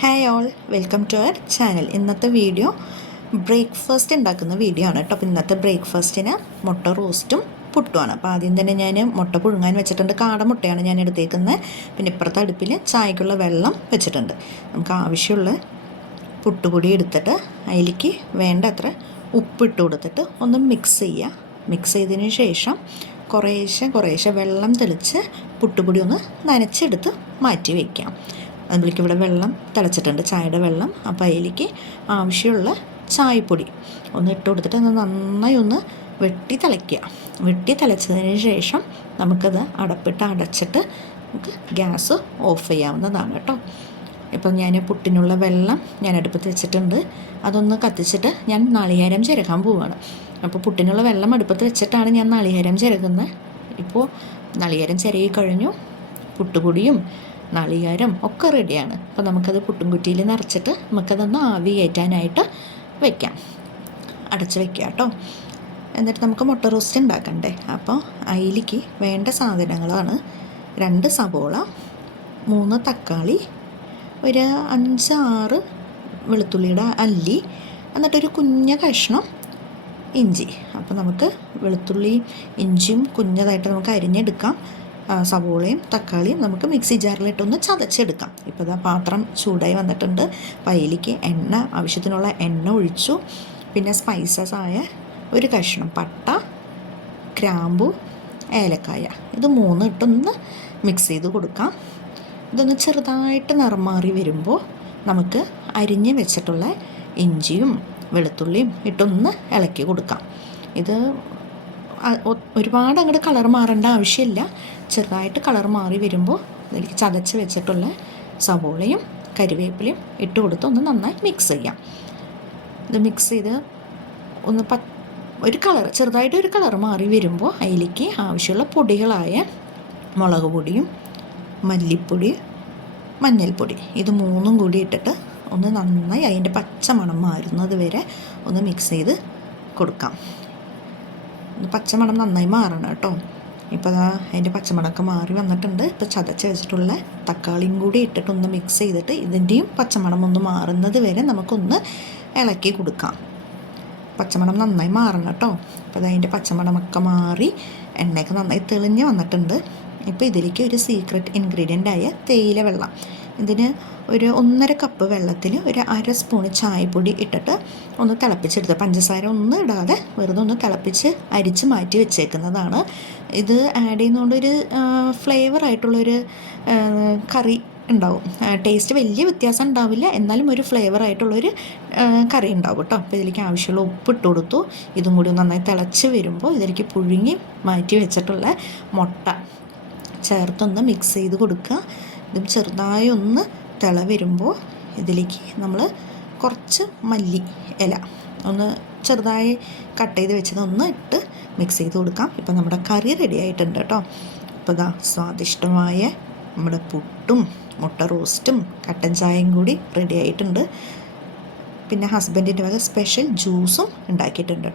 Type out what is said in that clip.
Hi all, welcome to our channel. ഇന്നത്തെ video breakfast ഉണ്ടാക്കുന്ന video ആണ് കേട്ടോ. അപ്പോൾ ഇന്നത്തെ ബ്രേക്ക്ഫാസ്റ്റിന് മുട്ട റോസ്റ്റും പുട്ടുമാണ്. അപ്പോൾ ആദ്യം തന്നെ ഞാൻ മുട്ട പുഴുങ്ങാൻ വെച്ചിട്ടുണ്ട്. കാടമുട്ടയാണ് ഞാൻ എടുത്തേക്കുന്നത്. പിന്നെ ഇപ്പുറത്തെ അടുപ്പിൽ ചായക്കുള്ള വെള്ളം വെച്ചിട്ടുണ്ട്. നമുക്ക് ആവശ്യമുള്ള പുട്ടുപൊടി എടുത്തിട്ട് അതിലേക്ക് വേണ്ടത്ര ഉപ്പിട്ട് കൊടുത്തിട്ട് ഒന്ന് മിക്സ് ചെയ്യുക. മിക്സ് ചെയ്തതിന് ശേഷം കുറേശ്ശെ വെള്ളം തെളിച്ച് പുട്ടുപൊടി ഒന്ന് നനച്ചെടുത്ത് മാറ്റി വയ്ക്കാം. അതിലേക്ക് ഇവിടെ വെള്ളം തിളച്ചിട്ടുണ്ട്, ചായയുടെ വെള്ളം. അപ്പോൾ അതിലേക്ക് ആവശ്യമുള്ള ചായപ്പൊടി ഒന്ന് ഇട്ട് കൊടുത്തിട്ട് നന്നായി ഒന്ന് വെട്ടി തിളച്ചതിന് ശേഷം നമുക്കത് അടപ്പിട്ട് അടച്ചിട്ട് നമുക്ക് ഗ്യാസ് ഓഫ് ചെയ്യാവുന്നതാണ് കേട്ടോ. ഇപ്പം ഞാൻ പുട്ടിനുള്ള വെള്ളം ഞാൻ അടുപ്പത്ത് വെച്ചിട്ടുണ്ട്. അതൊന്ന് കത്തിച്ചിട്ട് ഞാൻ നാളികേരം ചിരകാൻ പോവുകയാണ്. അപ്പോൾ പുട്ടിനുള്ള വെള്ളം അടുപ്പത്ത് വെച്ചിട്ടാണ് ഞാൻ നാളികേരം ചിരകുന്നത്. ഇപ്പോൾ നാളികേരം ചിരകി കഴിഞ്ഞു. പുട്ടുപൊടിയും നാളികേരം ഒക്കെ റെഡിയാണ്. അപ്പോൾ നമുക്കത് പുട്ടും കുറ്റിയിൽ നിറച്ചിട്ട് നമുക്കതൊന്ന് ആവി കയറ്റാനായിട്ട് വയ്ക്കാം, അടച്ച് വയ്ക്കാം കേട്ടോ. എന്നിട്ട് നമുക്ക് മുട്ട റോസ്റ്റ് ഉണ്ടാക്കണ്ടേ. അപ്പോൾ അതിലേക്ക് വേണ്ട സാധനങ്ങളാണ് 2 സബോള, 3 തക്കാളി, ഒരു 5-6 വെളുത്തുള്ളിയുടെ അല്ലി, എന്നിട്ടൊരു കുഞ്ഞ കഷ്ണം ഇഞ്ചി. അപ്പോൾ നമുക്ക് വെളുത്തുള്ളിയും ഇഞ്ചിയും കുഞ്ഞതായിട്ട് നമുക്ക് അരിഞ്ഞെടുക്കാം. സവോളയും തക്കാളിയും നമുക്ക് മിക്സി ജാറിലിട്ടൊന്ന് ചതച്ചെടുക്കാം. ഇപ്പോൾ ഇതാ പാത്രം ചൂടായി വന്നിട്ടുണ്ട്. അപ്പോൾ അതിലേക്ക് ആവശ്യത്തിനുള്ള എണ്ണ ഒഴിച്ചു. പിന്നെ സ്പൈസസ് ആയ ഒരു കഷ്ണം പട്ട, ഗ്രാമ്പു, ഏലക്കായ, ഇത് 3 ഇട്ടൊന്ന് മിക്സ് ചെയ്ത് കൊടുക്കാം. ഇതൊന്ന് ചെറുതായിട്ട് നിറമാറി വരുമ്പോൾ നമുക്ക് അരിഞ്ഞ് വെച്ചിട്ടുള്ള ഇഞ്ചിയും വെളുത്തുള്ളിയും ഇട്ടൊന്ന് ഇളക്കി കൊടുക്കാം. ഇത് ഒരുപാട് അങ്ങോട്ട് കളർ മാറേണ്ട ആവശ്യമില്ല. ചെറുതായിട്ട് കളർ മാറി വരുമ്പോൾ അതിലേക്ക് ചതച്ച് വെച്ചിട്ടുള്ള സവോളയും കരിവേപ്പിലയും ഇട്ട് കൊടുത്ത് ഒന്ന് നന്നായി മിക്സ് ചെയ്യാം. ഇത് മിക്സ് ചെയ്ത് ഒന്ന് ചെറുതായിട്ട് ഒരു കളർ മാറി വരുമ്പോൾ അതിലേക്ക് ആവശ്യമുള്ള പൊടികളായ മുളക് പൊടിയും മല്ലിപ്പൊടി, മഞ്ഞൾപ്പൊടി, ഇത് 3 കൂടി ഇട്ടിട്ട് ഒന്ന് നന്നായി അതിൻ്റെ പച്ചമണം മാറുന്നത് വരെ ഒന്ന് മിക്സ് ചെയ്ത് കൊടുക്കാം. പച്ചമണം നന്നായി മാറണം കേട്ടോ. ഇപ്പോൾ അതിൻ്റെ പച്ചമണമൊക്കെ മാറി വന്നിട്ടുണ്ട്. ഇപ്പോൾ ചതച്ച് വെച്ചിട്ടുള്ള തക്കാളിയും കൂടി ഇട്ടിട്ടൊന്ന് മിക്സ് ചെയ്തിട്ട് ഇതിൻ്റെയും പച്ചമണം ഒന്ന് മാറുന്നത് വരെ നമുക്കൊന്ന് ഇളക്കി കൊടുക്കാം. പച്ചമണം നന്നായി മാറണം കേട്ടോ. അപ്പോൾ അതിൻ്റെ പച്ചമണമൊക്കെ മാറി എണ്ണയൊക്കെ നന്നായി തെളിഞ്ഞ് വന്നിട്ടുണ്ട്. ഇപ്പോൾ ഇതിലേക്ക് ഒരു സീക്രട്ട് ഇൻഗ്രീഡിയൻ്റായ തേയില വെള്ളം, ഇതിന് ഒരു 1.5 കപ്പ് വെള്ളത്തിൽ ഒരു 1/2 സ്പൂണ് ചായപ്പൊടി ഇട്ടിട്ട് ഒന്ന് തിളപ്പിച്ചെടുത്ത്, പഞ്ചസാര ഒന്നും ഇടാതെ വെറുതെ ഒന്ന് തിളപ്പിച്ച് അരിച്ച് മാറ്റി വെച്ചേക്കുന്നതാണ്. ഇത് ആഡ് ചെയ്യുന്നതുകൊണ്ടൊരു ഫ്ലേവറായിട്ടുള്ളൊരു കറി ഉണ്ടാവും. ടേസ്റ്റ് വലിയ വ്യത്യാസം ഉണ്ടാവില്ല, എന്നാലും ഒരു ഫ്ലേവറായിട്ടുള്ളൊരു കറി ഉണ്ടാവും കേട്ടോ. അപ്പോൾ ഇതിലേക്ക് ആവശ്യമുള്ള ഉപ്പിട്ട് കൊടുത്തു. ഇതും കൂടി നന്നായി തിളച്ച് വരുമ്പോൾ ഇതിലേക്ക് പുഴുങ്ങി മാറ്റി വെച്ചിട്ടുള്ള മുട്ട ചേർത്തൊന്ന് മിക്സ് ചെയ്ത് കൊടുക്കുക. ഇതും ചെറുതായി ഒന്ന് തിള വരുമ്പോൾ ഇതിലേക്ക് നമ്മൾ കുറച്ച് മല്ലി ഇല ഒന്ന് ചെറുതായി കട്ട് ചെയ്ത് വെച്ചത് ഒന്ന് ഇട്ട് മിക്സ് ചെയ്ത് കൊടുക്കാം. ഇപ്പം നമ്മുടെ കറി റെഡി ആയിട്ടുണ്ട് കേട്ടോ. ഇപ്പോൾ ഇതാ സ്വാദിഷ്ടമായ നമ്മുടെ പുട്ടും മുട്ട റോസ്റ്റും കട്ടൻ ചായയും കൂടി റെഡി ആയിട്ടുണ്ട്. പിന്നെ ഹസ്ബൻഡിൻ്റെ വക സ്പെഷ്യൽ ജ്യൂസും ഉണ്ടാക്കിയിട്ടുണ്ട്.